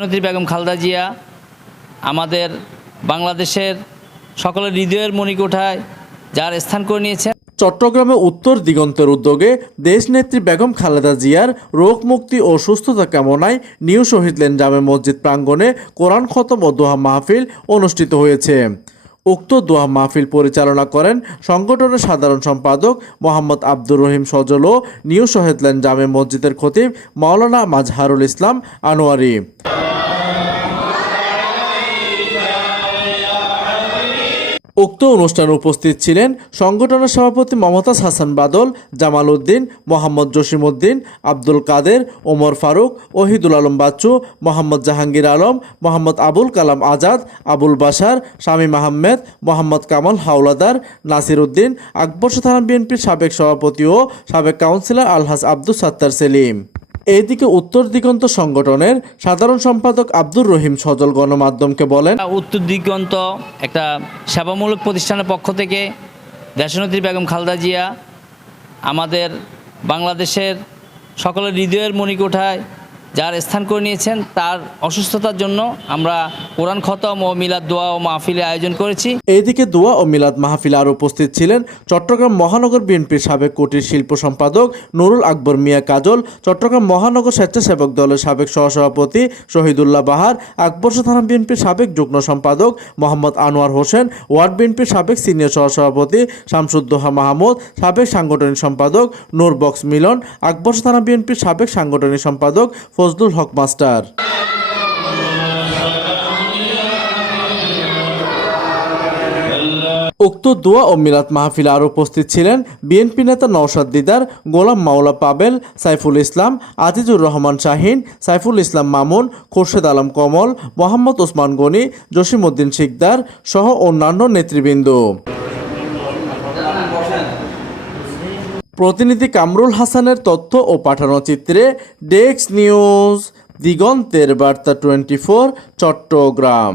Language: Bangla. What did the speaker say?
দেশনেত্রী বেগম খালেদা জিয়া আমাদের বাংলাদেশের সকলের হৃদয়ের মণিকোঠায় যার স্থান করে নিয়েছেন। চট্টগ্রামে উত্তর দিগন্তের উদ্যোগে দেশনেত্রী বেগম খালেদা জিয়ার রোগ মুক্তি ও সুস্থতা কামনায় নিউ শহীদল্যান্ড জামে মসজিদ প্রাঙ্গণে কোরআন খতম ও দোয়া মাহফিল অনুষ্ঠিত হয়েছে। উক্ত দোয়া মাহফিল পরিচালনা করেন সংগঠনের সাধারণ সম্পাদক মোহাম্মদ আব্দুর রহিম সজল ও নিউ শহীদল্যান্ড জামে মসজিদের খতিব মাওলানা মাজহারুল ইসলাম আনোয়ারি। উক্ত অনুষ্ঠানে উপস্থিত ছিলেন সংগঠনের সভাপতি মমতাজ হাসান বাদল, জামাল উদ্দিন, মোহাম্মদ জসিম উদ্দিন, আব্দুল কাদের, ওমর ফারুক, ওহিদুল আলম বাচ্চু, মোহাম্মদ জাহাঙ্গীর আলম, মোহাম্মদ আবুল কালাম আজাদ, আবুল বাশার, শামীম আহমেদ, মোহাম্মদ কামাল হাওলাদার, নাসির উদ্দিন, আকবর্ষ থানা বিএনপির সাবেক সভাপতি ও সাবেক কাউন্সিলর আলহাজ আব্দুস সাত্তার সেলিম। এইদিকে উত্তর দিগন্ত সংগঠনের সাধারণ সম্পাদক আব্দুর রহিম সজল গণমাধ্যমকে বলেন, উত্তর দিগন্ত একটা সেবামূলক প্রতিষ্ঠানের পক্ষ থেকে দেশনেত্রী বেগম খালেদা জিয়া আমাদের বাংলাদেশের সকলের হৃদয়ের মণিকোঠায় যার স্থান করে নিয়েছেন, তার অসুস্থতার জন্য আমরা কোরআন খতম ও মিলাদ দোয়া ও মাহফিলের আয়োজন করেছি। এইদিকে দোয়া ও মিলাদ মাহফিলে আরও উপস্থিত ছিলেন চট্টগ্রাম মহানগর বিএনপির সাবেক কুটির শিল্প সম্পাদক নুরুল আকবর মিয়া কাজল, চট্টগ্রাম মহানগর স্বেচ্ছাসেবক দলের সাবেক সহসভাপতি শহীদুল্লাহ বাহার, আকবর্ষ থানা বিএনপির সাবেক যুগ্ম সম্পাদক মোহাম্মদ আনোয়ার হোসেন, ওয়ার্ড বিএনপির সাবেক সিনিয়র সহসভাপতি শামসুদ্দোহা মাহমুদ, সাবেক সাংগঠনিক সম্পাদক নূর বক্স মিলন, আকবর্ষ থানা বিএনপির সাবেক সাংগঠনিক সম্পাদক ফজলুল হক মাস্টার। উক্ত দোয়া ও মিলাদ মাহফিলে আরও উপস্থিত ছিলেন বিএনপি নেতা নওশাদ দিদার, গোলাম মাওলা পাবেল, সাইফুল ইসলাম, আজিজুর রহমান শাহিন, সাইফুল ইসলাম মামুন, খোরশেদ আলম কমল, মোহাম্মদ ওসমান গনি, জসিম উদ্দিন শিকদার সহ অন্যান্য নেতৃবৃন্দ। প্রতিনিধি কামরুল হাসানের তথ্য ও পাঠানো চিত্রে ডেস্ক নিউজ, দিগন্তের বার্তা 24, চট্টগ্রাম।